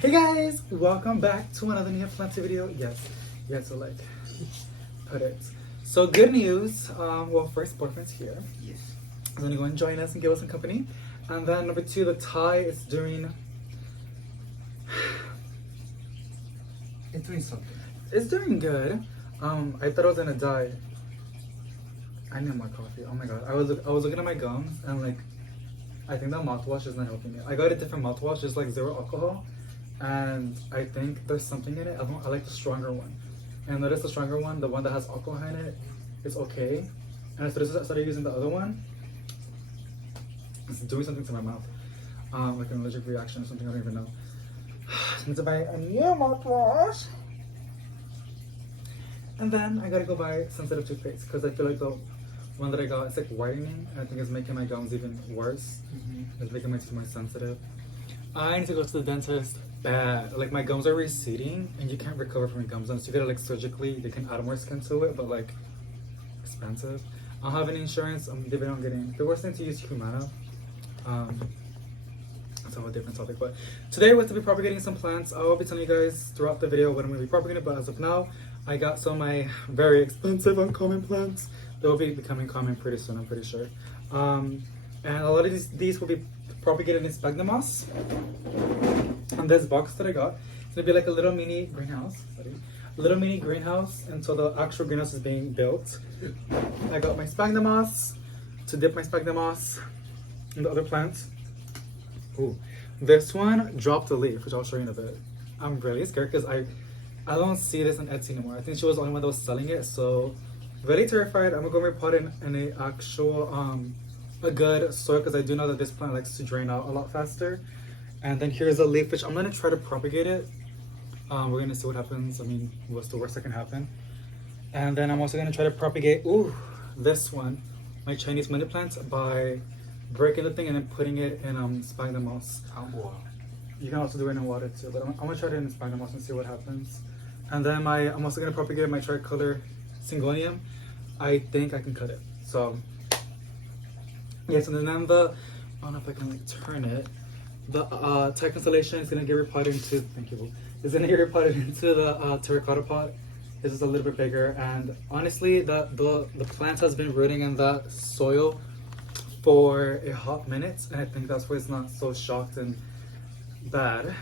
Hey guys, welcome back to another new planty video. Yes, you have to like put it. So good news. Well, first boyfriend's here. Yes. He's gonna go and join us and give us some company. And then number two, the Thai is doing. It's doing something. It's doing good. I thought I was gonna die. I need more coffee. Oh my god, I was looking at my gums and like, I think that mouthwash is not helping me. I got a different mouthwash, just like zero alcohol. And I think there's something in it. I like the stronger one. And I noticed the stronger one, the one that has alcohol in it, is okay. And as soon as I started using the other one, it's doing something to my mouth. Like an allergic reaction or something, I don't even know. I need to buy a new mouthwash. And then I gotta go buy sensitive toothpaste because I feel like the one that I got, it's like whitening. And I think it's making my gums even worse. It's making my teeth more sensitive. I need to go to the dentist bad. Like my gums are receding and you can't recover from your gums unless you get it like surgically. They can add more skin to it, but like expensive. I don't have any insurance. I'm debating on getting, the worst thing to use Humana. That's a whole different topic, but today we're to be propagating some plants. I will be telling you guys throughout the video what I'm going to be propagating, but as of now, I got some of my very expensive uncommon plants. They will be becoming common pretty soon, I'm pretty sure. And a lot of these will be propagated in sphagnum moss. And this box that I got, it's gonna be like a little mini greenhouse. Sorry, a little mini greenhouse until the actual greenhouse is being built. I got my sphagnum moss to dip my sphagnum moss in the other plants. Ooh, this one dropped a leaf, which I'll show you in a bit. I'm really scared because I don't see this on Etsy anymore. I think she was the only one that was selling it, so really terrified. I'm gonna go repot it in a actual a good soil because I do know that this plant likes to drain out a lot faster. And then here's a leaf, which I'm gonna try to propagate it. We're gonna see what happens. I mean, what's the worst that can happen? And then I'm also gonna try to propagate, this one, my Chinese money plant, by breaking the thing and then putting it in sphagnum moss. You can also do it in water too, but I'm gonna try it in sphagnum moss and see what happens. And then I'm also gonna propagate my tricolor syngonium. I think I can cut it. So yes, and then I don't know if I can like turn it. The Thai Constellation is gonna get repotted into. Thank you. It's gonna get repotted into the terracotta pot. This is a little bit bigger, and honestly, the plant has been rooting in that soil for a hot minute, and I think that's why it's not so shocked and bad.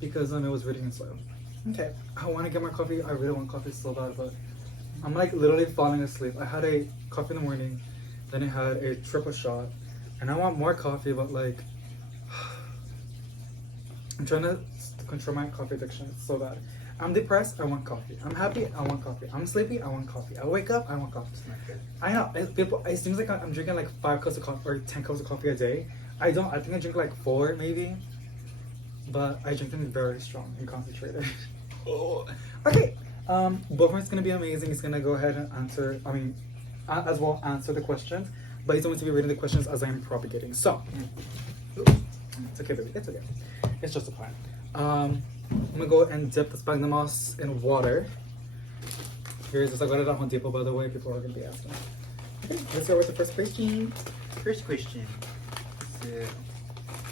Because it was rooting in soil. Okay, I want to get more coffee. I really want coffee so bad, but I'm like literally falling asleep. I had a coffee in the morning. Then I had a triple shot, and I want more coffee, but like, I'm trying to control my coffee addiction. It's so bad. I'm depressed, I want coffee. I'm happy, I want coffee. I'm sleepy, I want coffee. I wake up, I want coffee. I know, it seems like I'm drinking like 5 cups of coffee or 10 cups of coffee a day. I don't, I think I drink like 4 maybe, but I drink them very strong and concentrated. Okay, Boyfriend's gonna be amazing. He's gonna go ahead and answer, as well answer the questions, but he's going to be reading the questions as I'm propagating. So, it's okay, baby. It's okay. It's just a plan. I'm gonna go and dip the sphagnum moss in water. Here's this. I got it at Home Depot, by the way. People are gonna be asking. Okay, let's go with the first question. First question.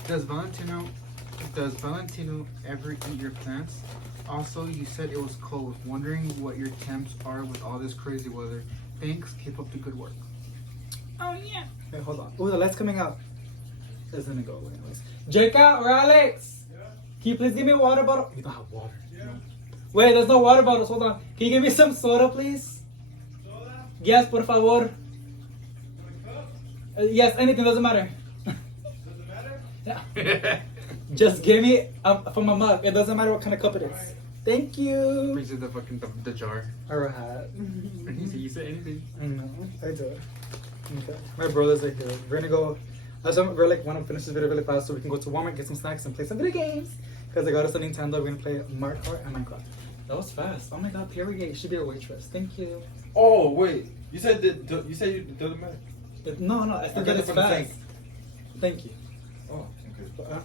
Does Valentino ever eat your plants? Also, you said it was cold. Wondering what your temps are with all this crazy weather. Thanks. Keep up the good work. Oh yeah. Wait, hold on. Oh, the light's coming out. It's gonna go away anyways. Jacob or Alex? Yeah. Can you please give me a water bottle? You don't have water. Yeah. No. Wait, there's no water bottles. Hold on. Can you give me some soda, please? Soda? Yes, por favor. Yes, anything doesn't matter. Doesn't matter? Yeah. Just give me from a mug. It doesn't matter what kind of cup it is. Thank you. Brings in the fucking the jar. Alright. You said anything? I know. I do. Okay. My brothers are here. We're gonna go. We're like want to finish this video really fast so we can go to Walmart, get some snacks, and play some video games. Because I got us a Nintendo. We're gonna play Mario Kart and Minecraft. That was fast. Oh my god, Perrier, you should be a waitress. Thank you. Oh wait, you said it doesn't matter. No, I think that it's fast. Thank you. Oh, okay.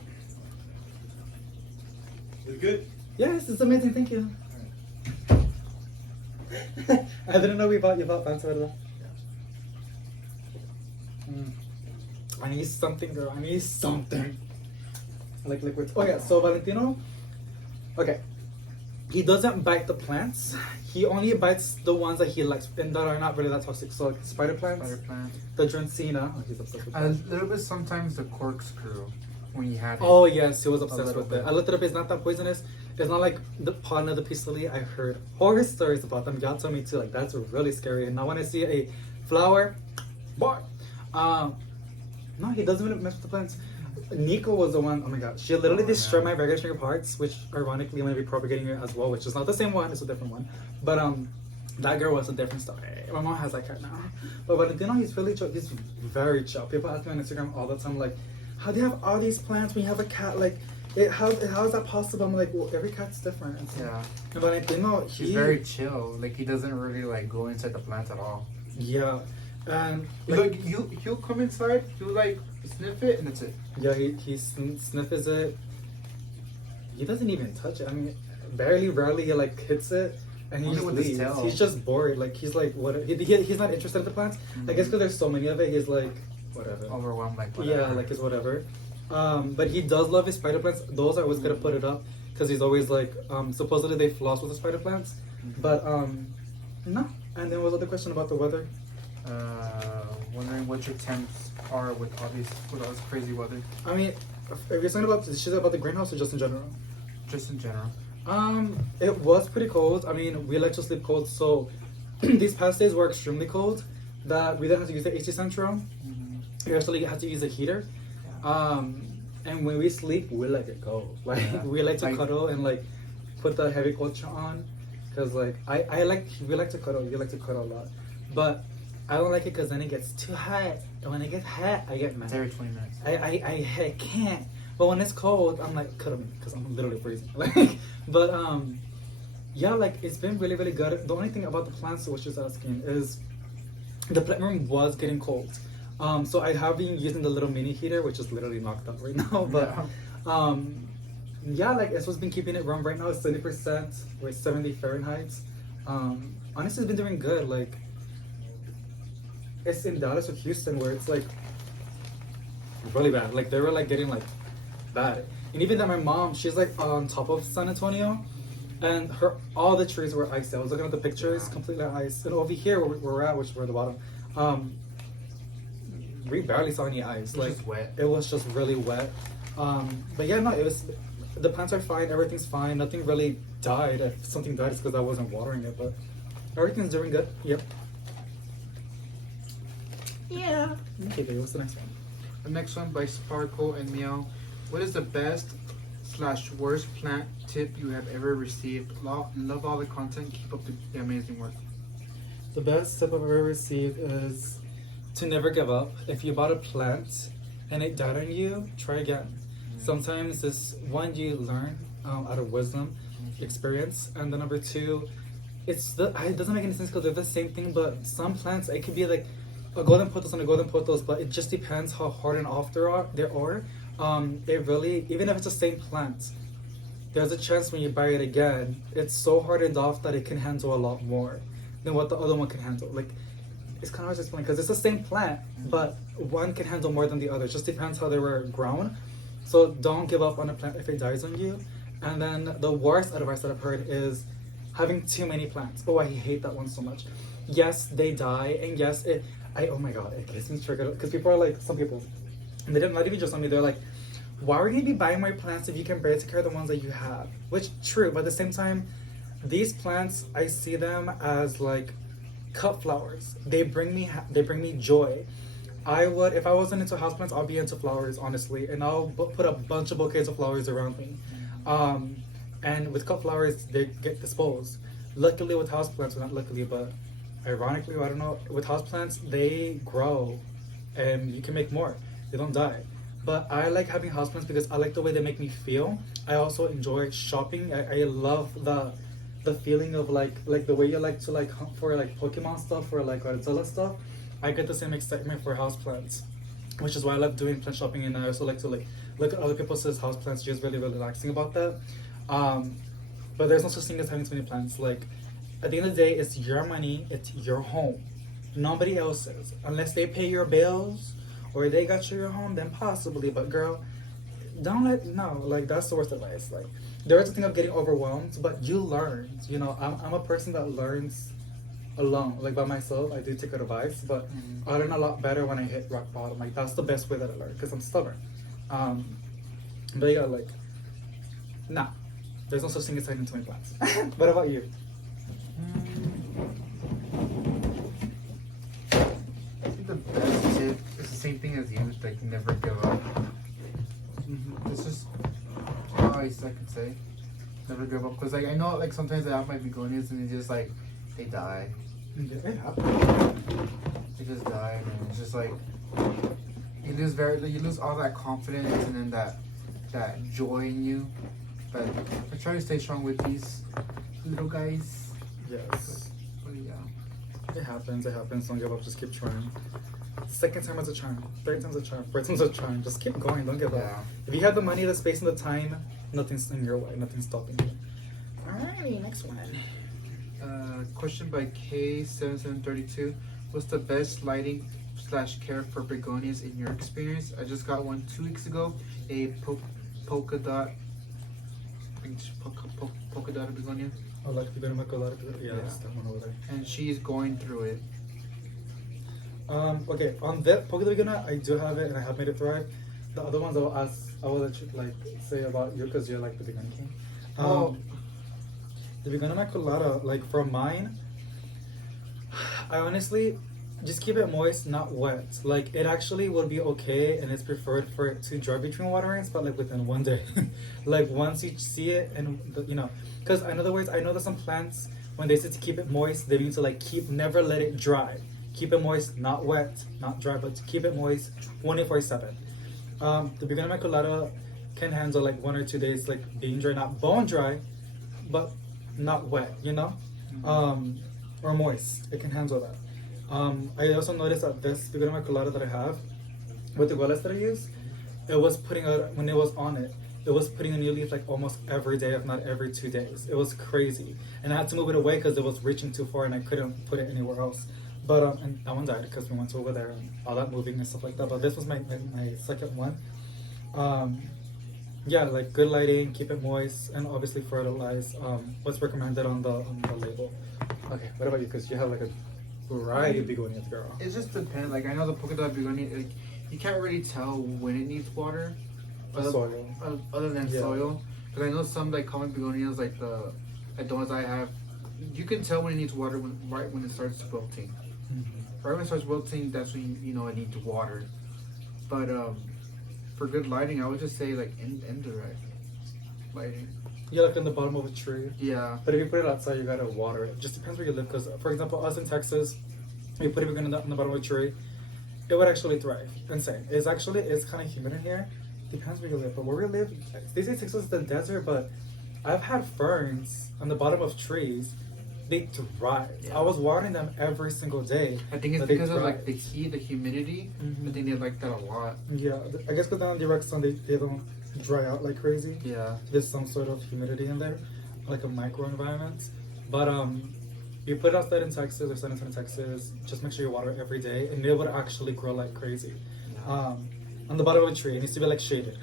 It's good. Yes, it's amazing. Thank you. I didn't know you bought fancy right. I need something, girl. I need something. I like liquids. Oh yeah, so Valentino, okay. He doesn't bite the plants. He only bites the ones that he likes and that are not really that toxic. So like spider plants, the Dracaena. Oh, he's obsessed with A that. little bit sometimes the corkscrew when you had it. Oh yes, he was obsessed little with it. bit. I looked it up. It's not that poisonous. It's not like the pollen of the peace lily. I heard horror stories about them. Y'all told me too. Like that's really scary. And now when I see a flower, boy, no, he doesn't even mess with the plants. Nico was the one. Oh my god, she literally destroyed my regular string of hearts, which ironically I'm gonna be propagating it as well, which is not the same one. It's a different one, but that girl was a different story. My mom has like her now, but Valentino, he's really chill. He's very chill. People ask me on Instagram all the time, like, how do you have all these plants when you have a cat? Like, how is that possible? I'm like, well, every cat's different. And so, Yeah. and Valentino, He's very chill. Like he doesn't really like go inside the plants at all. yeah, and Like he'll come inside, he'll like sniff it, and that's it. yeah, he sniffs it. He doesn't even touch it. I mean, rarely he like hits it, and he Only just with his leaves. tail. He's just bored. Like he's like, what? He's not interested in the plants. I guess because there's so many of it, he's like, whatever. Overwhelmed, like whatever. Yeah, like it's whatever. But he does love his spider plants. Those I was gonna put it up because he's always like, supposedly they floss with the spider plants, but no. And then what was the question about the weather? Wondering what your temps are with all this crazy weather. I mean, if you're saying about the greenhouse or just in general? Just in general. It was pretty cold. I mean, we like to sleep cold, so these past days were extremely cold. That we didn't have to use the AC Central. We actually had to use a heater. And when we sleep, we let it go. Like we like to cuddle and like put the heavy culture on, cause like we like to cuddle. You like to cuddle a lot, but I don't like it because then it gets too hot. And when it gets hot, I get mad. It's every 20 minutes. I can't. But when it's cold, I'm like, cuddle me, because I'm literally freezing. Like, but yeah, like it's been really, really good. The only thing about the plants, which is asking, is the plant room was getting cold. So I have been using the little mini heater, which is literally knocked out right now. But yeah, like it's what's been keeping it warm right now. It's 70% with 70 Fahrenheit. Honestly, it's been doing good. Like it's in Dallas with Houston where it's like really bad. Like they were like getting like bad. And even that my mom, she's like on top of San Antonio, and all the trees were icy. I was looking at the pictures, completely ice. And over here where we're at, which we're at the bottom, we barely saw any ice. Like wet. It was just really wet. But yeah, no, it was. The plants are fine. Everything's fine. Nothing really died. If something died, it's because I wasn't watering it. But everything's doing good. Yep. Yeah. Okay, baby. What's the next one? The next one by Sparkle and Meow. What is the best/worst plant tip you have ever received? Love all the content. Keep up the amazing work. The best tip I've ever received is to never give up. If you bought a plant and it died on you, try again. Sometimes it's one you learn out of wisdom, experience, and then number two, it doesn't make any sense because they're the same thing. But some plants, it could be like a golden pothos and a golden pothos, but it just depends how hard and off they are. It really, even if it's the same plant, there's a chance when you buy it again, it's so hardened off that it can handle a lot more than what the other one can handle. Like, it's kind of hard to explain because it's the same plant, but one can handle more than the other. It just depends how they were grown. So don't give up on a plant if it dies on you. And then the worst advice that I've heard is having too many plants. Oh, I hate that one so much. Yes, they die, and yes, oh my god, it gets me triggered because people are like, some people, and they didn't, not even just on me, they're like, why are you gonna be buying more plants if you can barely take care of the ones that you have? Which, true, but at the same time, these plants, I see them as like cut flowers. They bring me joy. If I wasn't into houseplants, I'll be into flowers, honestly, and I'll put a bunch of bouquets of flowers around me. And with cut flowers, they get disposed. Luckily with houseplants, well, not luckily, but ironically, I don't know, with houseplants, they grow and you can make more. They don't die. But I like having houseplants because I like the way they make me feel. I also enjoy shopping. I love the feeling of like the way you like to like hunt for like Pokemon stuff or like Godzilla stuff. I get the same excitement for houseplants, which is why I love doing plant shopping, and I also like to like look at other people's houseplants. Just really, really relaxing about that. But there's no such thing as having too many plants. Like at the end of the day, it's your money, it's your home, nobody else's, unless they pay your bills or they got you your home, then possibly. But girl, don't let no, like that's the worst advice. Like there is a thing of getting overwhelmed, but you learn. You know, I'm a person that learns alone, like by myself. I do take advice, but I learn a lot better when I hit rock bottom. Like that's the best way that I learn because I'm stubborn. But yeah, like nah, there's no such thing as having too many plans. What about you? I think the best tip is the same thing as you, like never give up. This is all I can say. Never give up, because like I know like sometimes I have my begonias and they just like they die. Yeah, it happens. They just die, and it's just like you lose all that confidence and then that joy in you. But I try to stay strong with these little guys. Yes. But yeah. It happens. It happens. Don't give up. Just keep trying. Second time is a charm. Third time's a charm. Fourth time's a charm. Just keep going. Don't give up. Yeah. If you have the money, the space, and the time, nothing's in your way. Nothing's stopping you. Alrighty, next one. Question by K7732. What's the best lighting / care for begonias in your experience? I just got one 2 weeks ago. A polka dot. I think it's polka dot begonia. I like you're gonna make a lot of people. Yeah, Yeah. that's that one over there. And she's going through it. Okay, on that Poke the Beginner, I do have it and I have made it thrive. The other ones I will let you like say about you because you're like the beginner king. The Begonia Immaculata, like for mine, I honestly just keep it moist, not wet. Like it actually would be okay, and it's preferred for it to dry between waterings, but like within 1 day. Like once you see it, and you know, because in other words, I know that some plants when they say to keep it moist, they mean to like never let it dry. Keep it moist, not wet, not dry, but to keep it moist 24/7. The Begonia Immaculata can handle like 1 or 2 days, like being dry, not bone dry, but not wet, you know, or moist. It can handle that. I also noticed that this Begonia Immaculata that I have, with the gualas that I use, it was putting out when it was on it. It was putting a new leaf like almost every day, if not every 2 days. It was crazy, and I had to move it away because it was reaching too far, and I couldn't put it anywhere else. But and that one died because we went over there and all that moving and stuff like that. But this was my second one. Yeah, like good lighting, keep it moist, and obviously fertilize. What's recommended on the label. Okay, what about you? Because you have like a variety of begonias, girl. It just depends. Like I know the polka dot begonia, like you can't really tell when it needs water, other than soil. Because I know some like common begonias, like the ones I have, you can tell when it needs water right when it starts wilting. Right when it starts wilting, that's when you know it needs water. But for good lighting, I would just say like indirect lighting. Yeah, like in the bottom of a tree. Yeah. But if you put it outside, you gotta water it. It just depends where you live. Because, for example, us in Texas, if you put it in the bottom of a tree, it would actually thrive. Insane. It's kind of humid in here. Depends where you live. But where we live, they say Texas is the desert, but I've had ferns on the bottom of trees. They thrive. Yeah. I was watering them every single day. I think it's because of like the heat, the humidity. I think they like that a lot. Yeah, I guess because on direct sun, they don't dry out like crazy. Yeah. There's some sort of humidity in there, like a micro environment. But you put it outside in Texas or San Antonio, Texas, just make sure you water it every day, and it would actually grow like crazy. Yeah. On the bottom of a tree, it needs to be like shaded,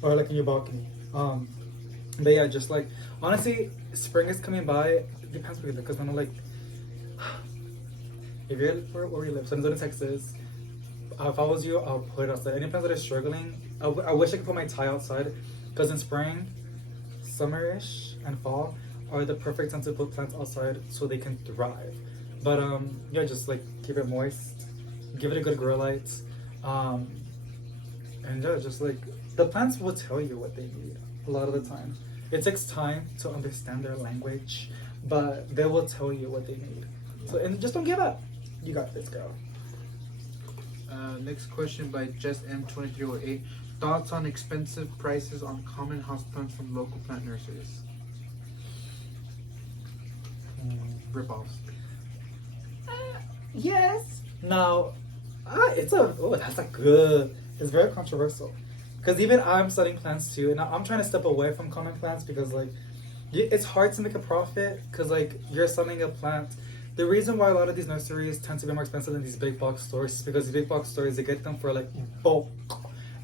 or like in your balcony. But yeah, just like honestly, spring is coming by. It depends where you live, because when I'm like, if you're where you live, San Antonio, Texas, if I was you, I'll put it outside. Any plants that are struggling, I wish I could put my tie outside, because in spring, summerish, and fall are the perfect time to put plants outside so they can thrive. But yeah, just like keep it moist, give it a good grow light, and yeah, just like the plants will tell you what they need a lot of the time. It takes time to understand their language, but they will tell you what they need. So and just don't give up. You got this, girl. Next question by Jess M2308. Thoughts on expensive prices on common houseplants from local plant nurseries? Rip-offs. Yes. Now, it's very controversial. Because even I'm studying plants too, and I'm trying to step away from common plants because like, it's hard to make a profit because like you're selling a plant The reason why a lot of these nurseries tend to be more expensive than these big box stores is because the big box stores, they get them for like bulk,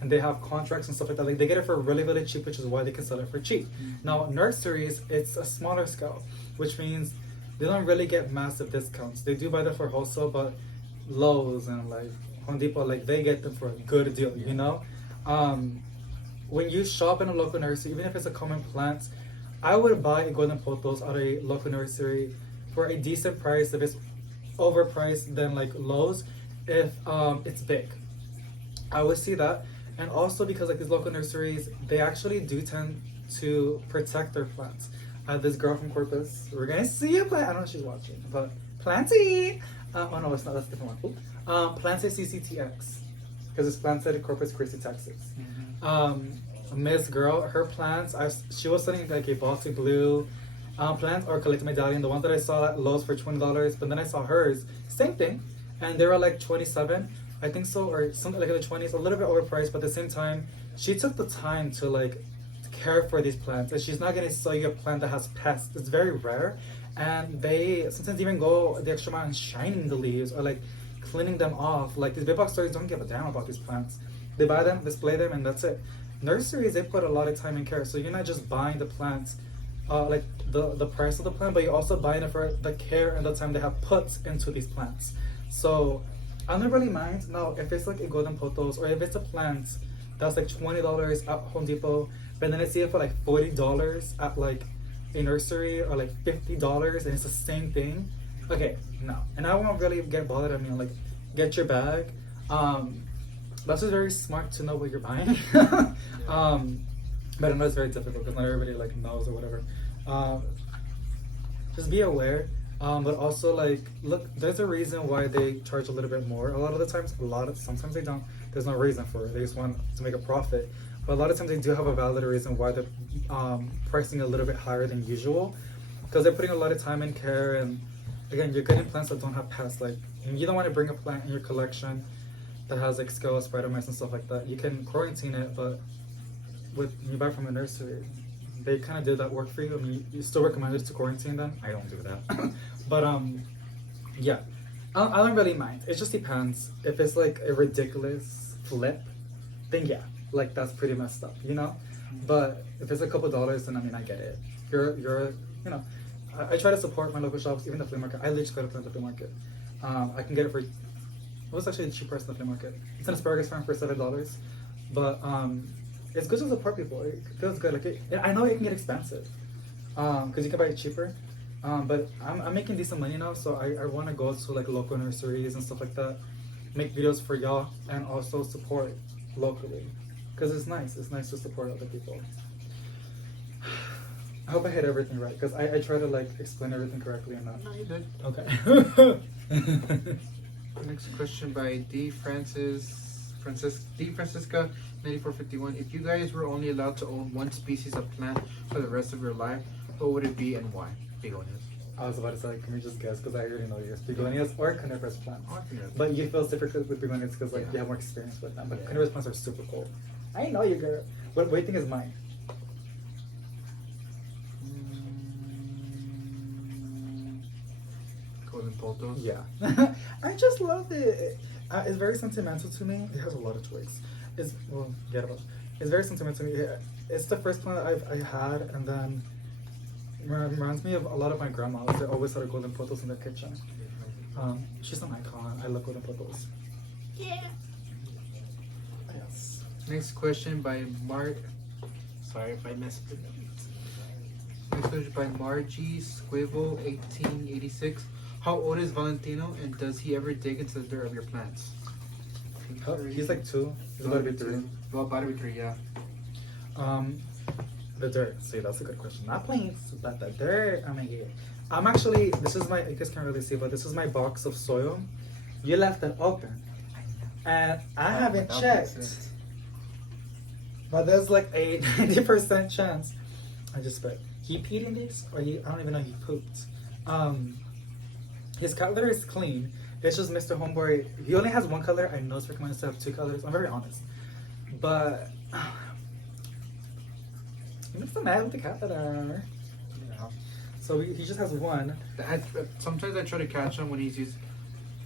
and they have contracts and stuff like that. Like they get it for really, really cheap, which is why they can sell it for cheap. Now nurseries, it's a smaller scale, which means they don't really get massive discounts. They do buy them for wholesale, but Lowe's and like Home Depot, like they get them for a good deal, you know? When you shop in a local nursery, even if it's a common plant, I would buy a golden pothos at a local nursery for a decent price if it's overpriced than like Lowe's if it's big. I would see that. And also because like these local nurseries, they actually do tend to protect their plants. This girl from Corpus, we're gonna see a plant. I don't know if she's watching, but Planty. Oh no, it's not. That's a different one. Planty CCTX, because it's planted in Corpus Christi, Texas. Miss Girl, her plants. She was selling like a bossy blue plant or collected medallion. The one that I saw at Lowe's for $20, but then I saw hers, same thing, and they were like 27. I think so, or something like in the 20s, a little bit overpriced, but at the same time, she took the time to like care for these plants, and she's not gonna sell you a plant that has pests. It's very rare, and they sometimes even go the extra mile in shining the leaves or like cleaning them off. Like these big box stores don't give a damn about these plants. They buy them, display them, and that's it. Nurseries, they put a lot of time and care, so you're not just buying the plants, like the price of the plant, but you're also buying it for the care and the time they have put into these plants. So I don't really mind. Now, if it's like a golden pothos or if it's a plant that's like $20 at Home Depot, but then I see it for like $40 at like a nursery or like $50 and it's the same thing. Okay, no. And I won't really get bothered. I mean, like, get your bag. That's just very smart to know what you're buying. But I know it's very difficult because not everybody like knows or whatever. Just be aware. But also like, look, there's a reason why they charge a little bit more. A lot of the times, sometimes they don't. There's no reason for it. They just want to make a profit. But a lot of times they do have a valid reason why they're pricing a little bit higher than usual, because they're putting a lot of time and care. And again, you're getting plants that don't have pests. Like, you don't want to bring a plant in your collection that has like scale spider mice and stuff like that. You can quarantine it, but when you buy from a nursery, they kind of did that work for you. I mean, you still recommended to quarantine them. I don't do that. But yeah, I don't really mind. It just depends. If it's like a ridiculous flip, then yeah, like that's pretty messed up, you know. But if it's a couple dollars, then I mean, I get it. You're you know, I try to support my local shops, even the flea market. I literally just go to the flea market. I can get it for, it was actually the cheapest in the flea market. It's an asparagus farm for $7, but it's good to support people. It feels good. Like I know it can get expensive, because you can buy it cheaper. But I'm making decent money now, so I want to go to like local nurseries and stuff like that, make videos for y'all, and also support locally, because it's nice. It's nice to support other people. I hope I hit everything right, because I try to like explain everything correctly and not. No, you did. Okay. Next question by D. Francisca 9451. If you guys were only allowed to own one species of plant for the rest of your life, what would it be and why? Begonias. I was about to say, can we just guess? Because I already know yours. Begonias or coniferous plants. Oh, I think that's- But you feel different with begonias because like you have more experience with them. But coniferous plants are super cool. I know you, girl. What do you think is mine? Golden pothos. Yeah. I just love it. It's very sentimental to me. It has a lot of choice. It's very sentimental to me. It's the first plant I had, and then it reminds me of a lot of my grandmas. They always had a golden pothos in their kitchen. She's an icon. I love golden pothos. Yeah. Yes. Next question by Sorry if I messed it up. Next question by Margie Squivel 1886. How old is Valentino, and does he ever dig into the dirt of your plants? He's like 2. He's about to be 3. Well, about to be 3, yeah. The dirt. See, that's a good question. Not planes, but the dirt. Oh my god. I'm actually. This is my. You guys can't really see, but this is my box of soil. You left it open, and I haven't checked. But there's like a 90% chance. I just spit. He peed in this, or I don't even know he pooped. His cat litter is clean. It's just Mr. Homeboy. He only has one color. I know it's recommended to have 2 colors. I'm very honest, but he makes the mad with the cat litter. Yeah. So So he just has one. Sometimes I try to catch him when he's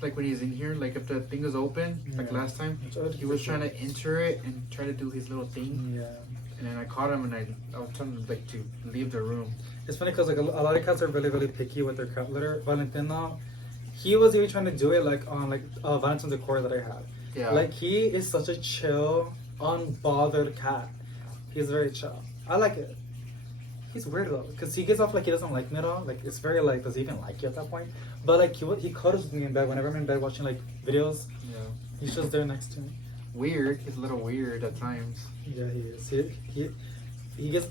like when he's in here. Like if the thing is open, like Yeah. last time, he was trying to enter it and try to do his little thing. Yeah. And then I caught him and I was trying to like to leave the room. It's funny because like a lot of cats are really, really picky with their cat litter. Valentino, he was even trying to do it like on like Valentine's decor that I had. Yeah. Like he is such a chill, unbothered cat. He's very chill. I like it. He's weird though, because he gets off like he doesn't like me at all. Like it's very like, does he even like you at that point? But like he cuddles with me in bed whenever I'm in bed watching like videos. Yeah. He's just there next to me. Weird. He's a little weird at times. Yeah, he is.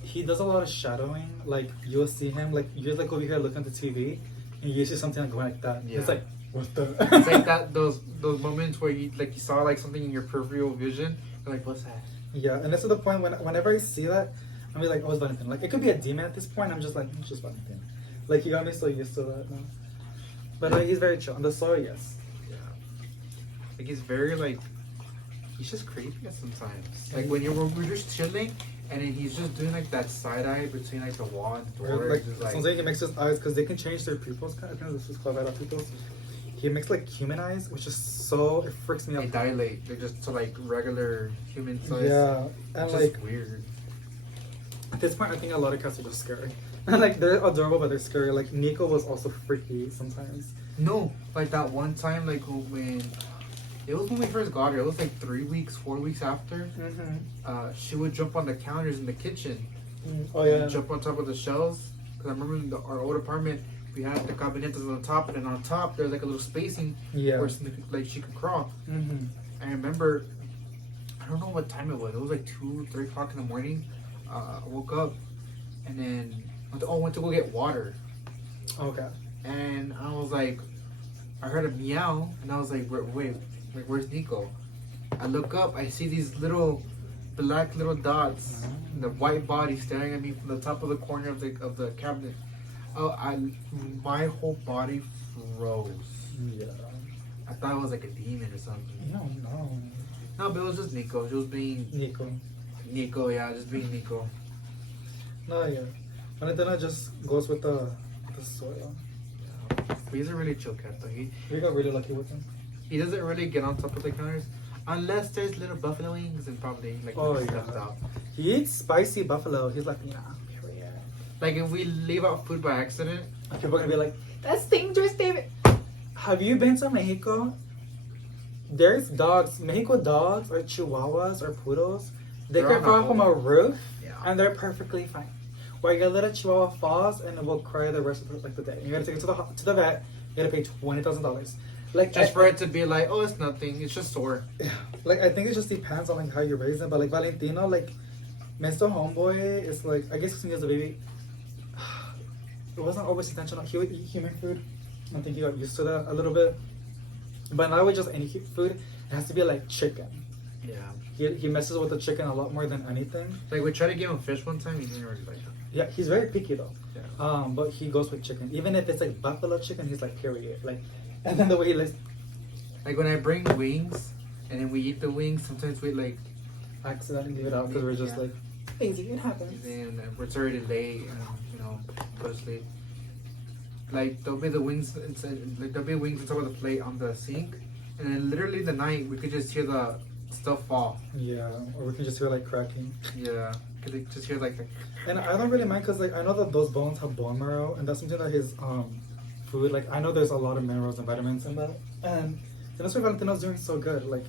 He does a lot of shadowing. Like you'll see him like you're like over here looking at the TV, and you see something like going like that. Yeah. It's like what the? It's like that those moments where you saw like something in your peripheral vision. You're like, what's that? Yeah, and that's to the point whenever I see that, I'm like, oh, it's Valentine. Like it could be a demon at this point. I'm just like, it's just Valentine. Like he got me so used to that now. But he's very chill. On the soil, yes. Yeah. Like he's very like, he's just creepy sometimes. Like when we're just chilling, and then he's just doing like that side eye between like the wall and the door. Or, like just, sometimes he makes his eyes because they can change their pupils. I think this is called adult pupils. He makes like human eyes, which is so it freaks me they out. dilate. They're just to like regular human size. Yeah, and It's like just weird. at this point, I think a lot of cats are just scary. Like they're adorable, but they're scary. Like Nico was also freaky sometimes. No, like that one time, like when it was when we first got her. It was like 3 weeks, 4 weeks after. She would jump on the counters in the kitchen. Oh yeah. And jump on top of the shelves. Because I remember in our old apartment, we had the cabinetas on the top, and then on top there's like a little spacing Yeah. where like she could crawl. I remember, I don't know what time it was. It was like 2, 3 o'clock in the morning. I woke up, and then went to go get water. Okay. And I was like, I heard a meow, and I was like, wait, like where's Nico? I look up, I see these little black little dots, and the white body staring at me from the top of the corner of the cabinet. Oh, my whole body froze. Yeah. I thought it was like a demon or something. No. No, but it was just Nico. She was being Nico. yeah, just being Nico. No, yeah. Valentino just goes with the soil. But he's a really chill cat though. We got really lucky with him. He doesn't really get on top of the counters unless there's little buffalo wings and probably like stuffed out. He eats spicy buffalo. He's like, yeah. Like if we leave out food by accident, People are gonna be like, that's dangerous, David. Have you been to Mexico? There's dogs, Mexico dogs or chihuahuas or poodles. They They're can on a fall from a roof and they're perfectly fine. While your little chihuahua falls and it will cry the rest of the day. You gotta take it to the vet. You gotta pay $20,000. Like just for it to be like, oh, it's nothing. It's just sore. Like I think it just depends on like how you raise them. But like Valentino, like Mr. Homeboy is like, I guess since he was a baby, it wasn't always intentional. He would eat human food. I think he got used to that a little bit. But now with just any food, it has to be like chicken. Yeah. He messes with the chicken a lot more than anything. Like we tried to give him fish one time, he didn't really like it. Yeah, he's very picky though. Yeah. But he goes with chicken. Even if it's like buffalo chicken, he's like period. Like, and then the way he likes. Like when I bring wings, and then we eat the wings, sometimes we like Accidentally give it out because we're just like, lazy, it happens. and we're already late, and go to sleep. Like there'll be the wings inside, like there'll be wings on top of the plate on the sink, and then literally the night we could just hear the stuff fall. Yeah, or we can just hear like cracking. Yeah, could just hear like the. And I don't really mind because like I know that those bones have bone marrow, and that's something that his food, like I know there's a lot of minerals and vitamins in that, and that's why Valentino's doing so good. Like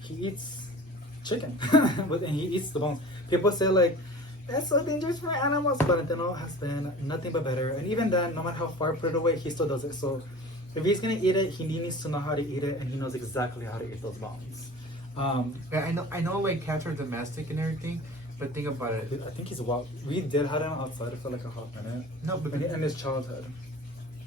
he eats chicken, and he eats the bones. People say like that's so dangerous for animals. Valentino has been nothing but better, and even then, no matter how far I put it away, he still does it. So if he's gonna eat it, he needs to know how to eat it, and he knows exactly how to eat those bones. Yeah, I know, like cats are domestic and everything, but think about it. I think he's wild. We did have him outside for like a hot minute. No, but in his childhood.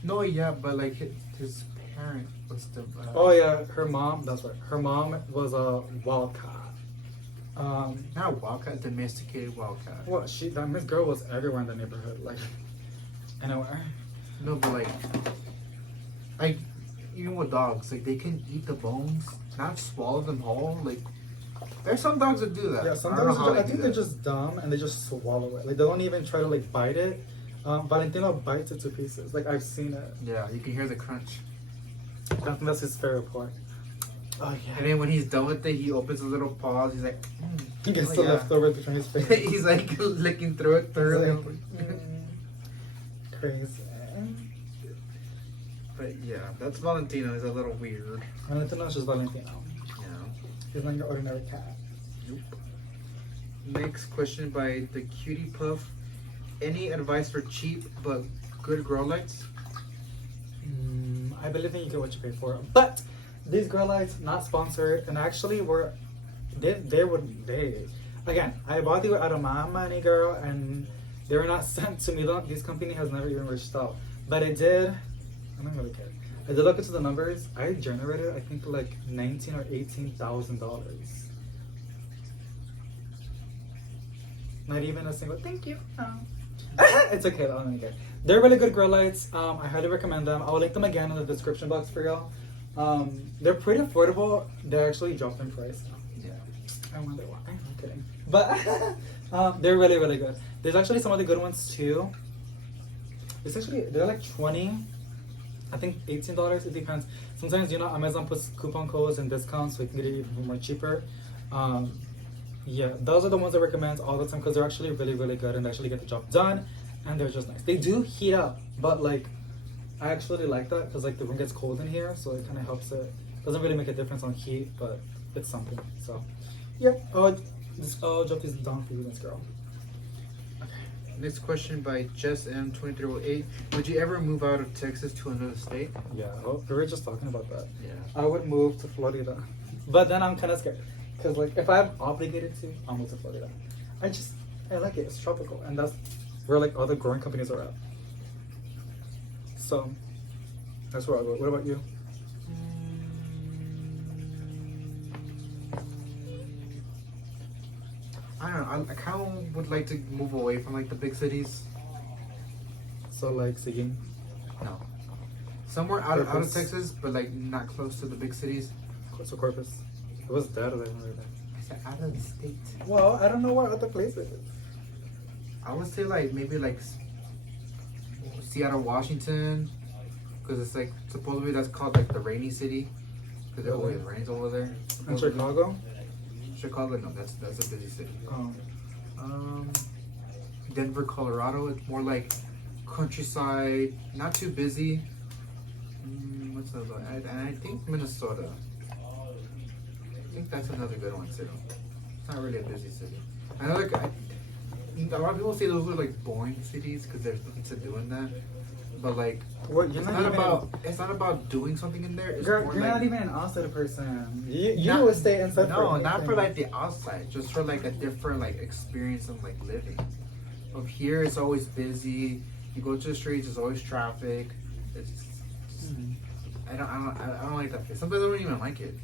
No, yeah, but like his parent was the. Oh yeah, her mom. That's right. Her mom was a wildcat. Not a wildcat, domesticated wildcat. Well, that girl was everywhere in the neighborhood, like anywhere. No, but like even with dogs, like they can eat the bones, not swallow them whole. Like there's some dogs that do that. Yeah, some I don't know dogs. how I they think do they're that. just dumb and they just swallow it. Like they don't even try to like bite it Valentino bites it to pieces. Like, I've seen it. Yeah, you can hear the crunch. I think that's his favorite part. Oh, yeah. And then when he's done with it, he opens his little paws. He's like, He gets oh, the yeah. leftovers between his fingers. He's like licking through it thoroughly. Crazy. But yeah, that's Valentino. He's a little weird. Valentino's just Valentino. Yeah. He's not your ordinary cat. Nope. Next question by the Cutie Puff. Any advice for cheap but good grow lights? I believe in you get what you pay for. But these grow lights, not sponsored, and actually again, I bought these out of my money, girl, and they were not sent to me. Look, this company has never even reached out. But it did, I don't really care. I did look into the numbers. I generated, I think, like $19,000 or $18,000. Not even a single thank you. No. It's okay though, I don't care. They're really good grow lights. I highly recommend them. I will link them again in the description box for y'all. They're pretty affordable. They actually dropped in price. Yeah. I wonder why. I'm kidding. But they're really, really good. There's actually some other good ones too. They're like 20, I think $18. It depends. Sometimes, you know, Amazon puts coupon codes and discounts so you can get it even more cheaper. Yeah, those are the ones I recommend all the time because they're actually really, really good and they actually get the job done and they're just nice. They do heat up, but like I actually like that because like the room gets cold in here, so it kind of helps it. Doesn't really make a difference on heat, but it's something. So yeah, I'll drop these down for you, this girl. Next question by Jess M2308. Would you ever move out of Texas to another state? Yeah, we were just talking about that. Yeah. I would move to Florida, but then I'm kind of scared because like if I'm obligated to, I'll move to Florida. I like it. It's tropical, and that's where like all the growing companies are at. So that's where I go. What about you? I don't know. I kind of would like to move away from like the big cities. So like Seguin. No. Somewhere out of Corpus. Texas, but like not close to the big cities. So Corpus. It was dead over there. I said out of the state. Well, I don't know what other places. I would say like maybe like Seattle, Washington, because it's like supposedly that's called like the rainy city, because it always rains over there. And Chicago. Chicago, no, that's a busy city. Oh. Denver, Colorado, it's more like countryside, not too busy. What's the other? And I think Minnesota. I think that's another good one too. It's not really a busy city. I know like a lot of people say those are like boring cities because there's nothing to do in that. But like, What, it's not about doing something in there. It's Girl, more you're like, not even an outside person. You Not- would stay inside. No, not for anything. like the outside, just for like a different like experience of like living. Of here, it's always busy. You go to the streets, there's always traffic. It's just, I don't like that. Sometimes I don't even like it.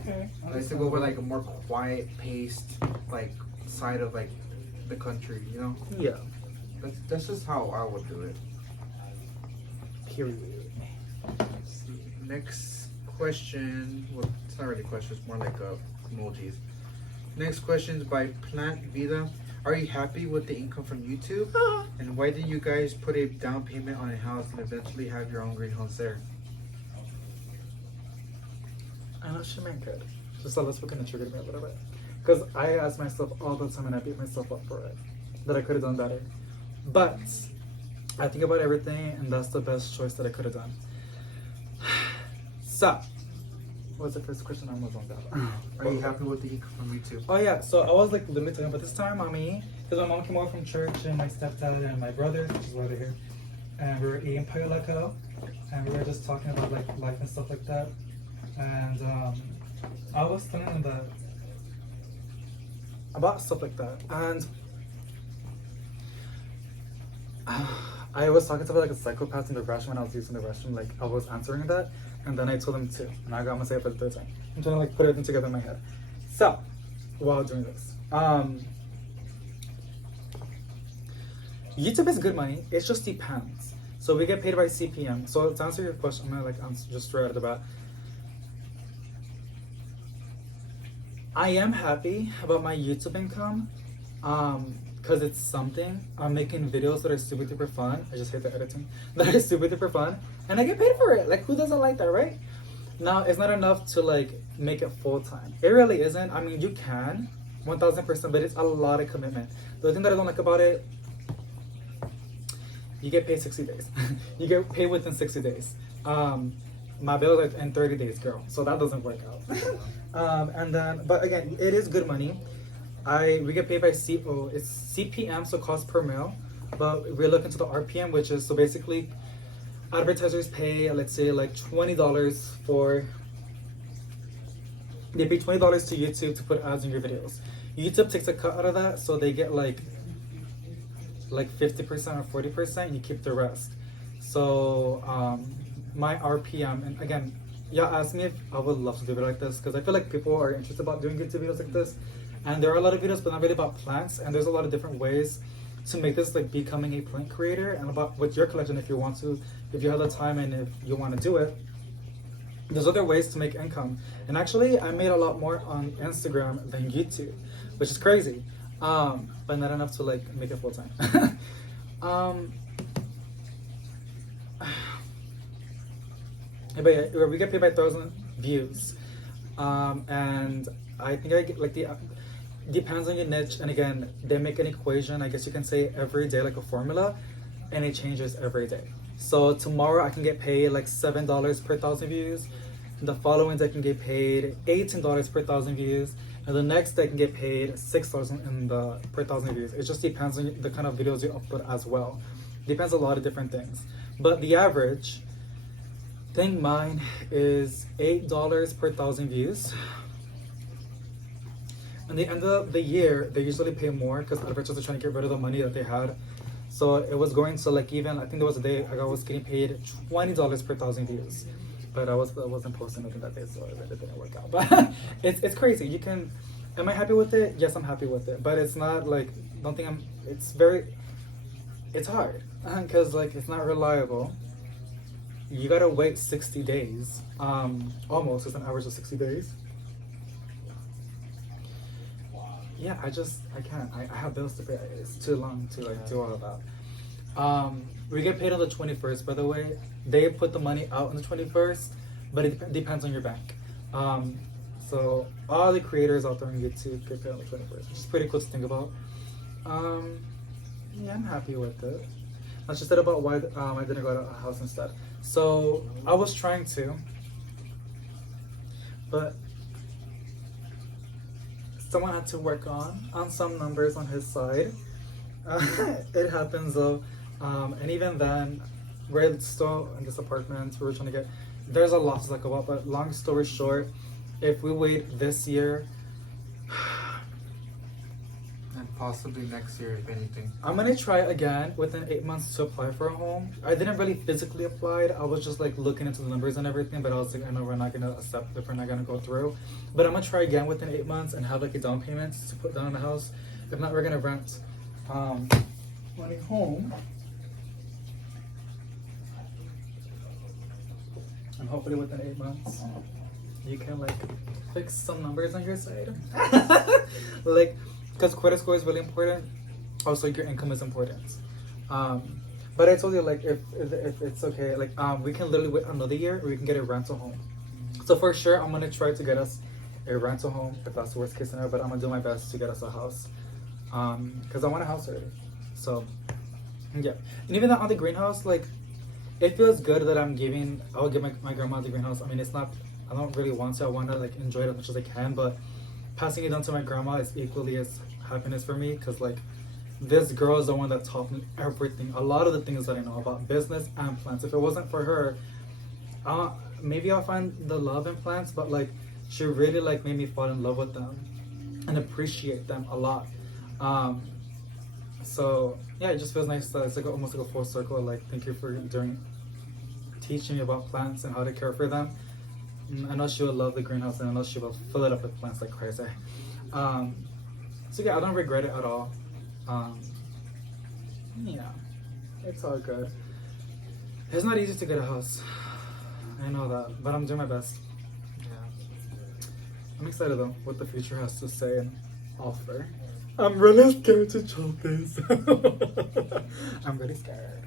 Okay. I used to go for like a more quiet paced like side of like the country, you know. Yeah. That's just how I would do it. Period. Next question. Well, it's not really a question. It's more like emojis. Next question is by Plant Vida. Are you happy with the income from YouTube? And why did you guys put a down payment on a house and eventually have your own greenhouse there? I know she meant good. Just that last weekend it triggered me a little bit. Because I ask myself all the time and I beat myself up for it. That I could have done better. But I think about everything and that's the best choice that I could have done. So, what was the first question? I almost on that. Are you happy with the income from YouTube? Oh yeah, so I was like literally talking about this time, mommy, because my mom came over from church and my stepdad and my brother, which is why they're here, and we were eating pollo loco, and we were just talking about like life and stuff like that, and I was telling them that about stuff like that, and I was talking to like a psychopath in the restroom when I was using the restroom, like I was answering that, and then I told him to, and I'm gonna say it for the third time. I'm trying to like put everything together in my head. So, while doing this, YouTube is good money. It just depends. So we get paid by CPM. So to answer your question, I'm gonna like answer just straight out of the bat. I am happy about my YouTube income, because it's something. I'm making videos that are super duper fun. I just hate the editing. That are super duper fun, and I get paid for it. Like, who doesn't like that, right? Now, it's not enough to like make it full time. It really isn't. I mean, you can, 1000%, but it's a lot of commitment. The thing that I don't like about it, you get paid 60 days. You get paid within 60 days. My bill is in 30 days, girl. So that doesn't work out. And then, but again, it is good money. We get paid by it's CPM, so cost per mil. But we're looking to the RPM, which is, so basically, advertisers pay, let's say, like $20 for, they pay $20 to YouTube to put ads in your videos. YouTube takes a cut out of that, so they get like 50% or 40%, you keep the rest. So my RPM, and again, y'all asked me if I would love to do it like this, because I feel like people are interested about doing YouTube videos like this, and there are a lot of videos, but not really about plants, and there's a lot of different ways to make this like becoming a plant creator, and about with your collection, if you want to, if you have the time and if you want to do it. There's other ways to make income, and actually I made a lot more on Instagram than YouTube, which is crazy, but not enough to like make it full time. But yeah, we get paid by 1,000 views, and I think I get like depends on your niche, and again, they make an equation, I guess you can say, every day, like a formula, and it changes every day. So tomorrow I can get paid like $7 per 1,000 views. The following day I can get paid $18 per 1,000 views, and the next day I can get paid $6 per 1,000 views. It just depends on the kind of videos you upload as well. Depends on a lot of different things. But the average, I think mine is $8 per 1,000 views. At the end of the year, they usually pay more because advertisers are trying to get rid of the money that they had. So it was going to like, even, I think there was a day I was getting paid $20 per 1,000 views. But I wasn't posting nothing that day, so it didn't work out. But it's crazy. You can, am I happy with it? Yes, I'm happy with it. But it's not like, don't think it's hard. Because like, it's not reliable. You gotta wait 60 days. Almost, it's an average of 60 days. Yeah, I can't. I have bills to pay. It's too long to like do all of that. We get paid on the 21st, by the way. They put the money out on the 21st, but it depends on your bank. So all the creators out there on YouTube get paid on the 21st, which is pretty cool to think about. Yeah, I'm happy with it. Let's just say about why I didn't go to a house instead. So I was trying to, but someone had to work on some numbers on his side. It happens though, and even then, we're still in this apartment. We're trying to get. There's a lot to talk about, but long story short, if we wait this year, and possibly next year, if anything, I'm gonna try again within 8 months to apply for a home. I didn't really physically apply. I was just like looking into the numbers and everything, but I was like, I know we're not gonna accept if we're not gonna go through. But I'm gonna try again within 8 months and have like a down payment to put down on the house. If not, we're gonna rent. Running home. And hopefully within 8 months, you can like fix some numbers on your side. Like, because credit score is really important. Also, your income is important. But I told you, like, if it's okay, like, we can literally wait another year, or we can get a rental home. So for sure, I'm gonna try to get us a rental home if that's the worst case scenario. But I'm gonna do my best to get us a house, because I want a house already. So yeah, and even on the greenhouse, like, it feels good that I will give my grandma the greenhouse. I mean, it's not, I don't really want to. I want to like enjoy it as much as I can, but passing it down to my grandma is equally as happiness for me, because like, this girl is the one that taught me everything, a lot of the things that I know about business and plants. If it wasn't for her, maybe I'll find the love in plants, but like, she really like made me fall in love with them and appreciate them a lot. So yeah, it just feels nice that it's like almost like a full circle. Like, thank you for teaching me about plants and how to care for them. I know she will love the greenhouse, and I know she will fill it up with plants like crazy. So yeah, I don't regret it at all. Yeah, it's all good. It's not easy to get a house, I know that, but I'm doing my best. yeah. I'm excited though what the future has to say, and offer. I'm really scared to chop this. I'm really scared.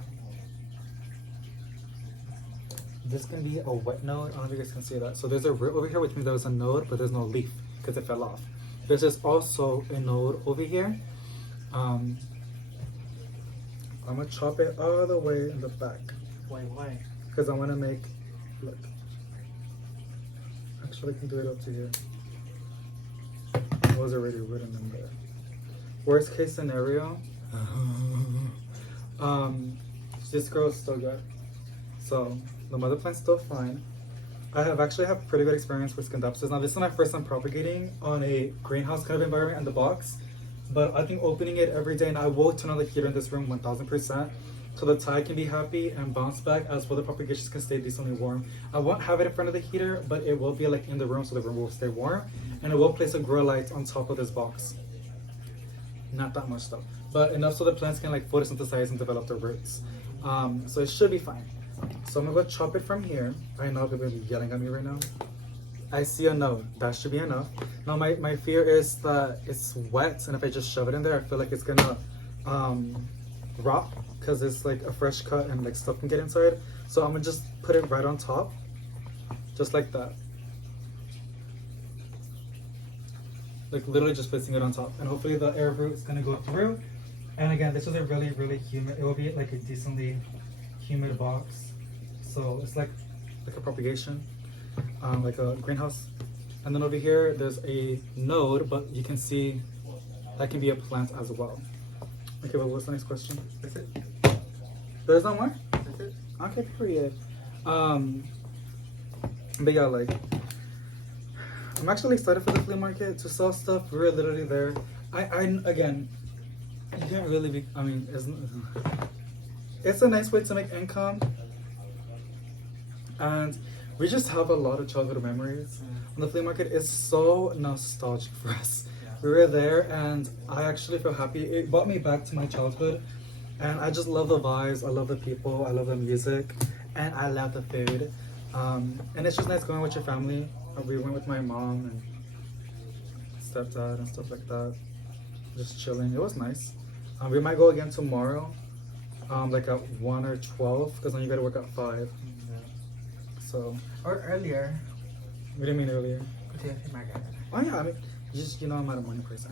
This can be a wet node. I don't know if you guys can see that. So there's a root over here, which means there was a node, but there's no leaf because it fell off. There's just also a node over here. I'm gonna chop it all the way in the back. Why? Because I want to make, look. Actually, I can do it up to here. It was already written in there. Worst case scenario, this grows still good. So the mother plant's still fine. I have actually had pretty good experience with scindapsus. Now this is my first time propagating on a greenhouse kind of environment in the box, but I think opening it every day, and I will turn on the heater in this room 1000%, so the tide can be happy and bounce back, as well the propagations can stay decently warm. I won't have it in front of the heater, but it will be like in the room, so the room will stay warm, and I will place a grow light on top of this box. Not that much though, but enough so the plants can like photosynthesize and develop their roots. So it should be fine. So I'm gonna go chop it from here. I know people are yelling at me right now. I see a node. That should be enough. Now my fear is that it's wet, and if I just shove it in there, I feel like it's gonna rot because it's like a fresh cut and like stuff can get inside. So I'm gonna just put it right on top, just like that. Like literally just placing it on top, and hopefully the air root is gonna go through. And again, this is a really humid. It will be like a decently humid box. So it's like a propagation, like a greenhouse. And then over here, there's a node, but you can see that can be a plant as well. Okay, well, what's the next question? That's it. There's no more? That's it. Okay, period. But yeah, like, I'm actually excited for the flea market to sell stuff. We're literally there. I again, you can't really be, I mean, it's a nice way to make income. And we just have a lot of childhood memories. And the flea market is so nostalgic for us. Yeah. We were there, and I actually feel happy. It brought me back to my childhood. And I just love the vibes, I love the people, I love the music, and I love the food. And it's just nice going with your family. We went with my mom and stepdad and stuff like that. Just chilling. It was nice. We might go again tomorrow, like at 1 or 12, because then you gotta work at 5. So. Or earlier. What do you mean earlier? Oh yeah, I mean, just, you know, I'm not a morning person.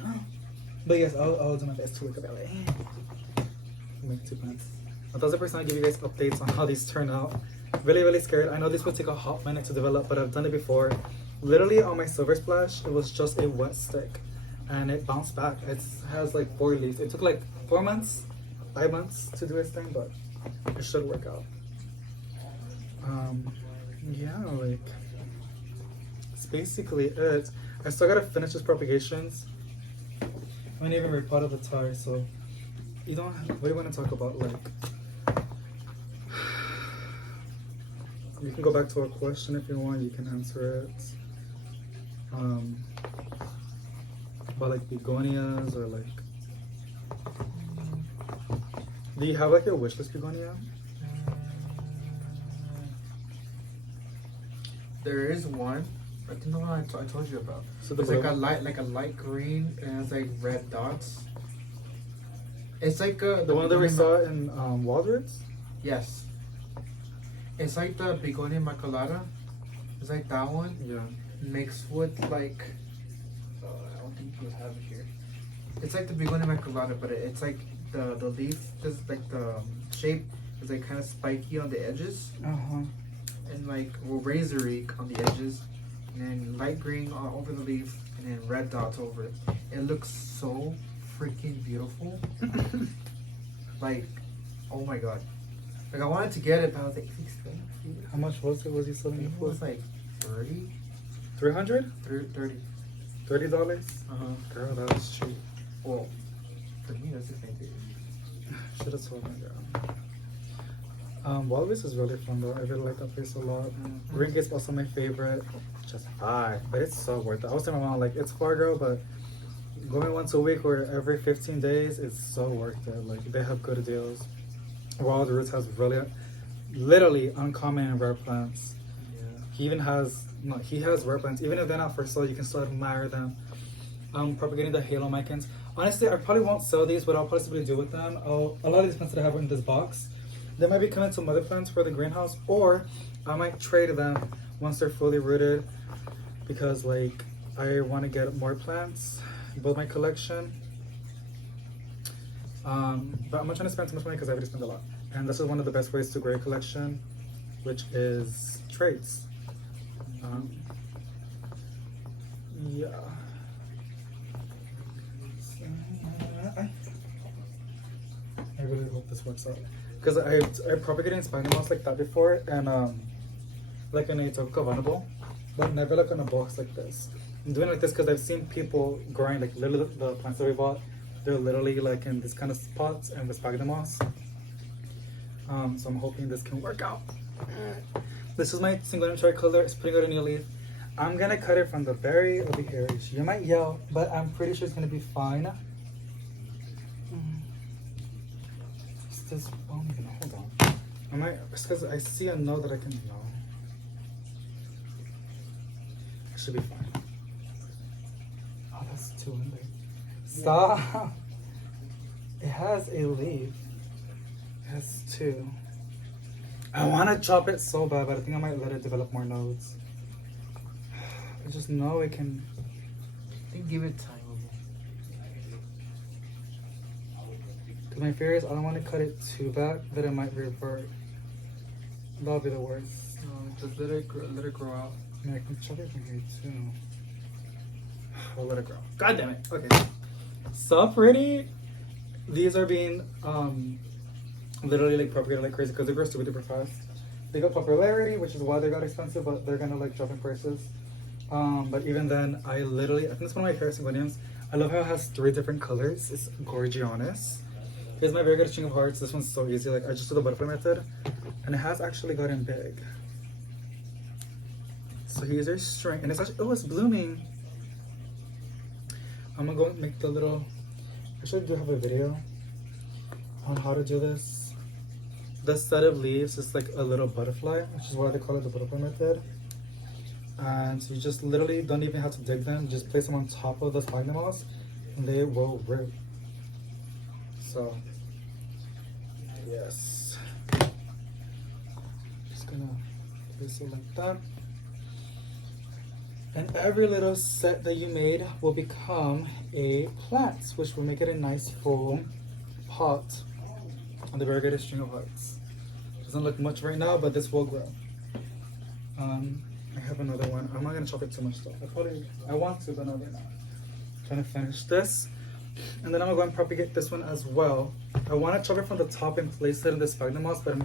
But yes, I'll do my best to wake up early. Make 2 plans. 1000% I'll give you guys updates on how these turn out. Really scared. I know this will take a hot minute to develop, but I've done it before. Literally on my silver splash, it was just a wet stick, and it bounced back. It has like 4 leaves. It took like 4 months, 5 months to do its thing, but it should work out. Yeah, like, it's basically it. I still gotta finish this propagations. I haven't even repotted the tire, so you don't have, what do you want to talk about? Like, you can go back to a question if you want, you can answer it. About like begonias, or like, do you have like a wish list begonia? There is one. I think the one I told you about. So the it's like a light green, and it's like red dots. It's like the one that we saw in Waldred's? Yes. It's like the Begonia Immaculata. It's like that one. Yeah. Mixed with like, I don't think you have it here. It's like the Begonia Immaculata, but it's like the leaf is like the shape is like kind of spiky on the edges. And like razory on the edges, and then light green over the leaf, and then red dots over it. It looks so freaking beautiful. Like, oh my god. Like, I wanted to get it, but I was like, it's expensive. How much was it? Was he selling it It for? was like 30. 300? 30. $30? Girl, that was cheap. Well, for me, that's expensive. Should have told me, girl. Walvis is really fun though. I really like that place a lot. Ring is also my favorite. Just far, but it's so worth it. I was telling my mom, like, it's far, girl, but going once a week or every 15 days is so worth it. Like, they have good deals. Wild Roots has literally uncommon and rare plants. Yeah. He even has, he has rare plants. Even if they're not for sale, you can still admire them. propagating the halo micans. Honestly, I probably won't sell these. What I'll possibly do with them, a lot of these plants that I have in this box, they might be coming to mother plants for the greenhouse, or I might trade them once they're fully rooted, because like I want to get more plants, build my collection. But I'm not trying to spend too much money because I already spend a lot. And this is one of the best ways to grow a collection, which is trades. Yeah. I really hope this works out, because I propagated in spiny moss like that before, and like in a typical vulnerable, but never like in a box like this. I'm doing it like this because I've seen people growing like literally the plants that we bought. They're literally like in this kind of pots and with sphagnum moss. So I'm hoping this can work out. This is my single tricolor. It's putting out a new leaf. I'm gonna cut it from the berry over here. You might yell, but I'm pretty sure it's gonna be fine. Is this? Oh my god, hold on. I might, it's because I see a note that I can know. It should be fine. Oh, that's two in there. Stop. It has a leaf. It has two. I want to chop it so bad, but I think I might let it develop more nodes. I just know it can. I think give it time. Because my fear is I don't want to cut it too back that it might revert. That'll be the worst. No, just let it grow out. I mean, I can chop it from here too. I'll let it grow. God damn it. Okay. So pretty. These are being literally like propagated like crazy because they grow super fast. They got popularity, which is why they got expensive, but they're gonna like drop in prices. But even then, I think it's one of my favorite Begonias. I love how it has 3 different colors. It's gorgeous. Here's my very good string of hearts. This one's so easy. Like I just did the butterfly method, and it has actually gotten big. So here's our string, and it's actually, oh, it's blooming. I'm gonna go and make the little. Actually, I do have a video on how to do this. This set of leaves is like a little butterfly, which is why they call it the butterfly method. And so you just literally don't even have to dig them. You just place them on top of the sphagnum moss, and they will root. So, yes. Just gonna place it like that. And every little set that you made will become a plant, which will make it a nice full pot on the variegated string of hearts. Doesn't look much right now, but this will grow. I have another one. I'm not gonna chop it too much though. I want to, but not right now. Trying to finish this, and then I'm gonna go and propagate this one as well. I want to chop it from the top and place it in the sphagnum moss, but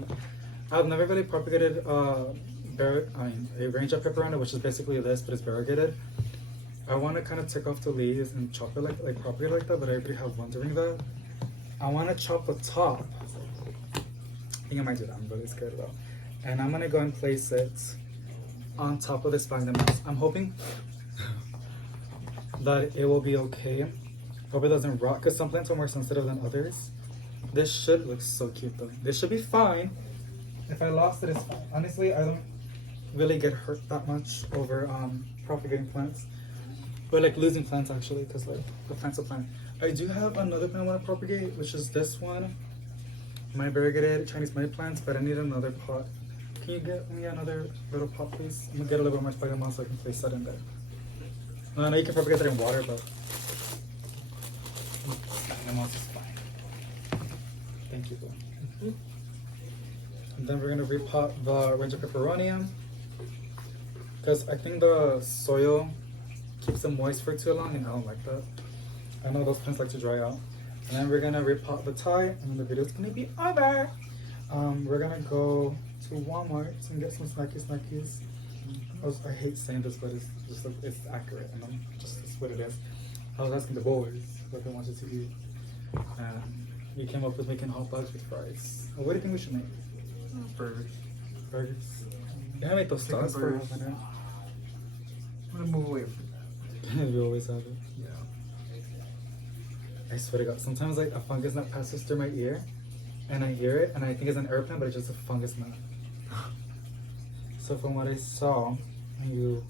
I've never really propagated a range of pepperoni, which is basically this, but it's variegated. I want to kind of take off the leaves and chop it like propagate like that, but I already have one doing that. I want to chop the top. I think I might do that. I'm really scared though. And I'm gonna go and place it on top of the sphagnum moss. I'm hoping that it will be okay. Hope it doesn't rot, because some plants are more sensitive than others. This should look so cute though. This should be fine. If I lost it, it's fine. Honestly, I don't really get hurt that much over propagating plants, but like losing plants actually, because like the plant's a plant. I do have another plant I want to propagate, which is this one, my variegated Chinese money plants, but I need another pot. Can you get me another little pot, please? I'm gonna get a little bit more sphagnum moss so I can place that in there. I know you can propagate that in water, but sphagnum moss is fine. Thank you, boo. And then we're gonna repot the range of peperonium, because I think the soil keeps them moist for too long, and I don't like that. I know those plants like to dry out. And then we're gonna repot the Thai, and then the video's gonna be over. We're gonna go to Walmart and get some snackies. I hate saying this, but it's just like, it's accurate, and it's what it is. I was asking the boys what they wanted to eat, and we came up with making hot dogs with fries. What do you think we should make? Burgers. Yeah, I make those sauce for a minute. I'm gonna move away from it. We always have it. Yeah. I swear to God, sometimes like a fungus gnat passes through my ear, and I hear it, and I think it's an airplane, but it's just a fungus gnat. So from what I saw, and you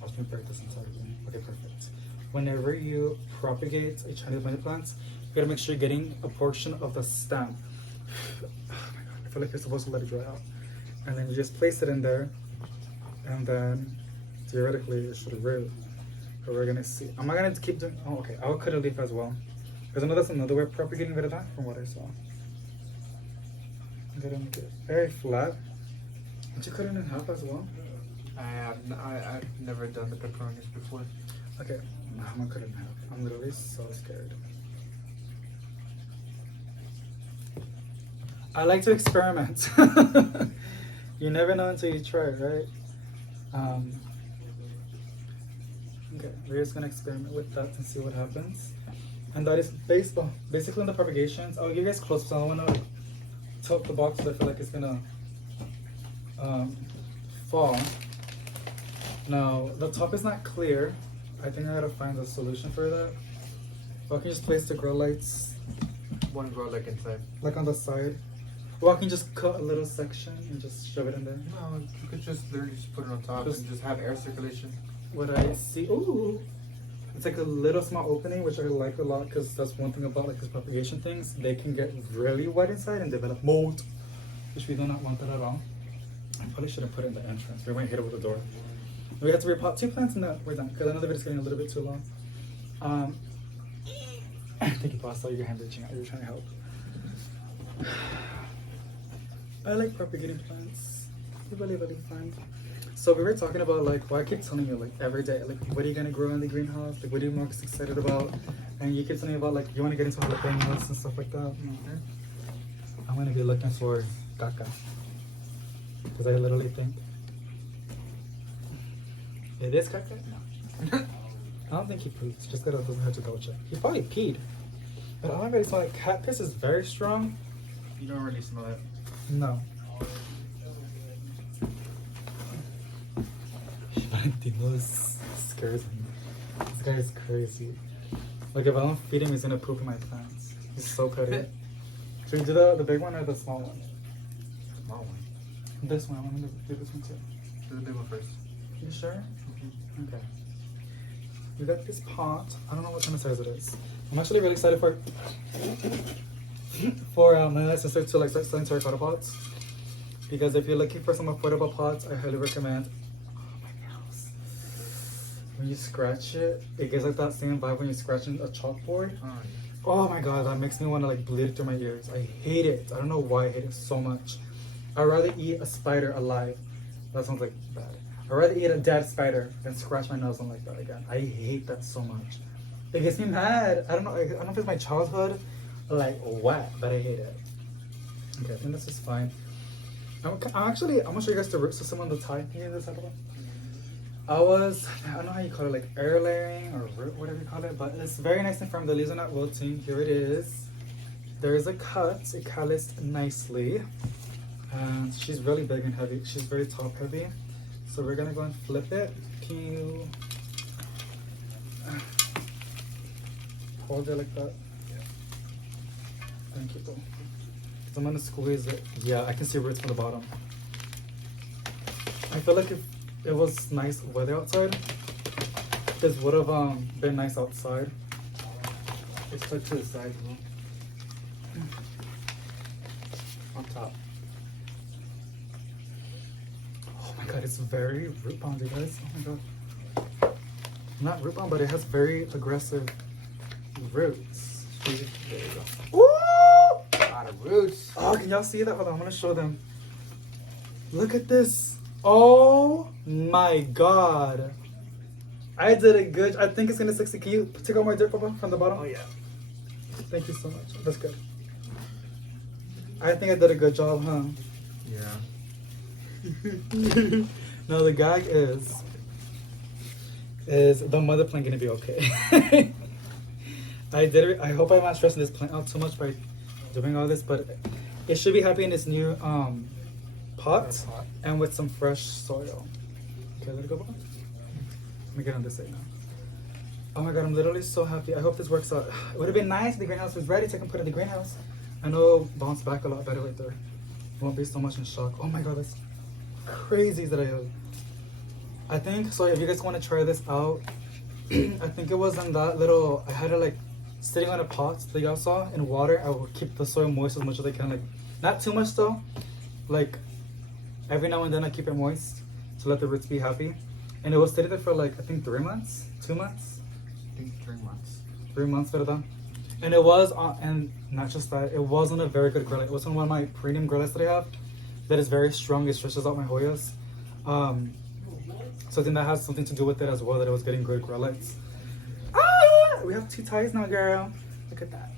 watch me break this entire thing. Okay, perfect. whenever you propagate a Chinese money plant, you gotta make sure you're getting a portion of the stem. Oh my god, I feel like you're supposed to let it dry out. And then you just place it in there, and then theoretically it should root. But we're gonna see. Am I gonna keep doing? Oh, okay. I'll cut a leaf as well, because I know that's another way of propagating rid of that from what I saw. I'm gonna make it very flat. Did you cut it in half as well? I've never done the pepperonis before. Okay, I'm gonna cut it in half. I'm literally so scared. I like to experiment. You never know until you try it, right? Okay, we're just gonna experiment with that and see what happens. And that is basically on the propagations. I'll give you guys close, so I don't wanna tilt the box because I feel like it's gonna fall. Now, the top is not clear. I think I gotta find a solution for that. But I can just place the grow lights One grow like inside. like on the side. Or I can just cut a little section and just shove it in there. No, you could just literally just put it on top and just have air circulation. What I see, ooh, it's like a little small opening, which I like a lot because that's one thing about like these propagation things. They can get really wet inside and develop mold, which we do not want that at all. I probably should have put it in the entrance. We might hit it with the door. We have to repot 2 plants and then we're done because I know the video's getting a little bit too long. Thank you, boss. I saw your hand reaching out. You were trying to help. I like propagating plants. They're really, really fun. So we were talking about like, well, I keep telling you like every day, like what are you gonna grow in the greenhouse? Like what are you most excited about? And you keep telling me about like you want to get into jalapenos and stuff like that. Mm-hmm. I'm gonna be looking for caca because I literally think it is caca. No, I don't think he pooped. Just that it doesn't have to double check. He probably peed. But I don't really smell like cat piss is very strong. You don't really smell it. No. Valentino scares me. This guy is crazy. Like if I don't feed him, he's gonna poop in my plants. He's so petty. Should we do the big one or the small one? Small one. This one. I want to do this one too. Do the big one first. You sure? Mm-hmm. Okay. We got this pot. I don't know what kind of size it is. I'm actually really excited for my sister to like start selling terracotta pots, because if you're looking for some affordable pots, I highly recommend. Oh my nails! When you scratch it, it gives like that same vibe when you're scratching a chalkboard. Oh my god, that makes me want to like bleed through my ears. I hate it. I don't know why I hate it so much. I'd rather eat a spider alive. That sounds like bad. I'd rather eat a dead spider than scratch my nose on like that again. I hate that so much. It gets me mad. I don't know if it's my childhood or like what, but I hate it. Okay, I think this is fine. I'm gonna show you guys the root system on the tie. Can you hear this? I don't know how you call it, like air layering or root, whatever you call it, but it's very nice and firm. The leaves are not wilting. Here it is. There is a cut. It calloused nicely. And she's really big and heavy. She's very top heavy. So we're gonna go and flip it. Can you hold it like that? Yeah. Thank you, bro. I'm gonna squeeze it. Yeah, I can see roots from the bottom. I feel like if it was nice weather outside, this would have been nice outside. It's stuck to the side, bro. On top. Oh my god, it's very root bound, you guys. Oh my god. Not root bound, but it has very aggressive roots. There you go. Ooh! A lot of roots. Oh, can y'all see that? Hold on, I'm gonna show them. Look at this. Oh my god. I did a good. I think it's gonna succeed. Can you take out my dirt from the bottom? Oh yeah. Thank you so much. That's good. I think I did a good job, huh? Yeah. Now the gag is the mother plant gonna be okay? I did it. I hope I'm not stressing this plant out too much by doing all this, but it should be happy in this new pot and with some fresh soil. Okay, let it go. Let me get on this side now. Oh my god, I'm literally so happy. I hope this works out. It would have been nice if the greenhouse was ready to put in the greenhouse. I know it'll bounce back a lot better right there. Won't be so much in shock. Oh my god, that's crazy that I think so. If you guys want to try this out, I think it was in that little. I had it like sitting on a pot that y'all saw in water. I would keep the soil moist as much as I can. Like not too much though. Like every now and then I keep it moist to let the roots be happy. And it was stayed there for like I think 3 months, 2 months. I think 3 months. 3 months, verdad? And it was on, and not just that, it wasn't a very good grow light. It was on one of my premium grow lights that I have that is very strong. It stretches out my Hoyas. So I think that has something to do with it as well, that it was getting good grow lights. Ah! We have 2 ties now, girl. Look at that.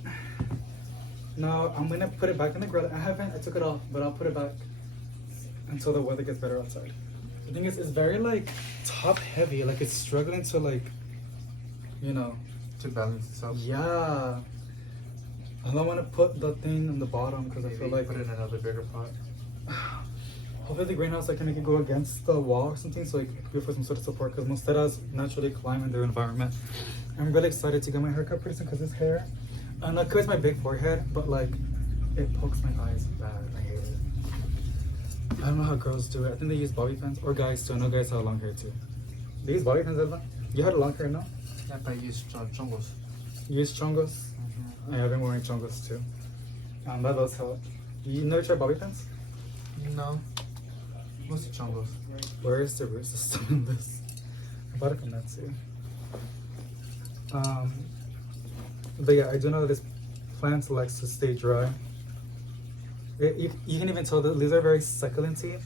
Now I'm gonna put it back in the grow light. I took it off, but I'll put it back until the weather gets better outside. The thing is, it's very like top heavy. Like it's struggling to like, you know, To balance itself. yeah. I don't want to put the thing in the bottom because I feel like put it in another bigger pot. hopefully the greenhouse I can make it go against the wall or something so it could be for some sort of support because monsteras naturally climb in their environment. I'm really excited to get my haircut pretty soon because this hair, I know it covers my big forehead, but like it pokes my eyes bad. I hate it. I don't know how girls do it. I think they use bobby pins or guys too. I know guys have long hair too. They use bobby pins, Edna? You had long hair, no? Yeah, but I use chongos. You use chongos? I have been wearing chongos too. That does help. You never tried bobby pins? No. Mostly chongos. Where is the root system in this? I bought it from Nursery. But yeah, I do know that this plant likes to stay dry. You can even tell the leaves are very succulenty.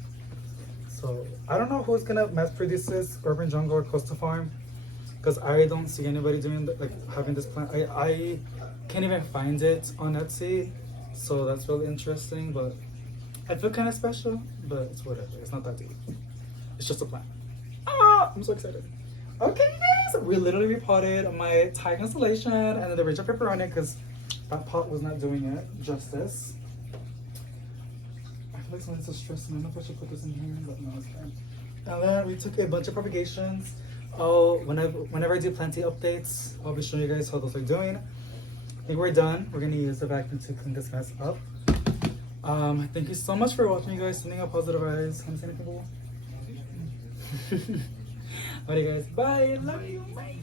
So I don't know who's gonna mass produce this, Urban Jungle or Coastal Farm, because I don't see anybody doing like having this plant. I can't even find it on Etsy, so that's really interesting. But I feel kind of special, but it's whatever. It's not that deep. It's just a plant. Ah, I'm so excited. Okay, guys, we literally repotted my Thai Constellation and then the original pepperoni because that pot was not doing it justice. I feel like something's so stressing. I don't know if I should put this in here, but no, it's fine. And then we took a bunch of propagations. Oh, whenever I do planting updates, I'll be showing you guys how those are doing. I think we're done. We're gonna use the vacuum to clean this mess up. Thank you so much for watching, you guys. Sending out positive eyes. Can I say anything, people? Alright, guys. Bye. Love you. Bye.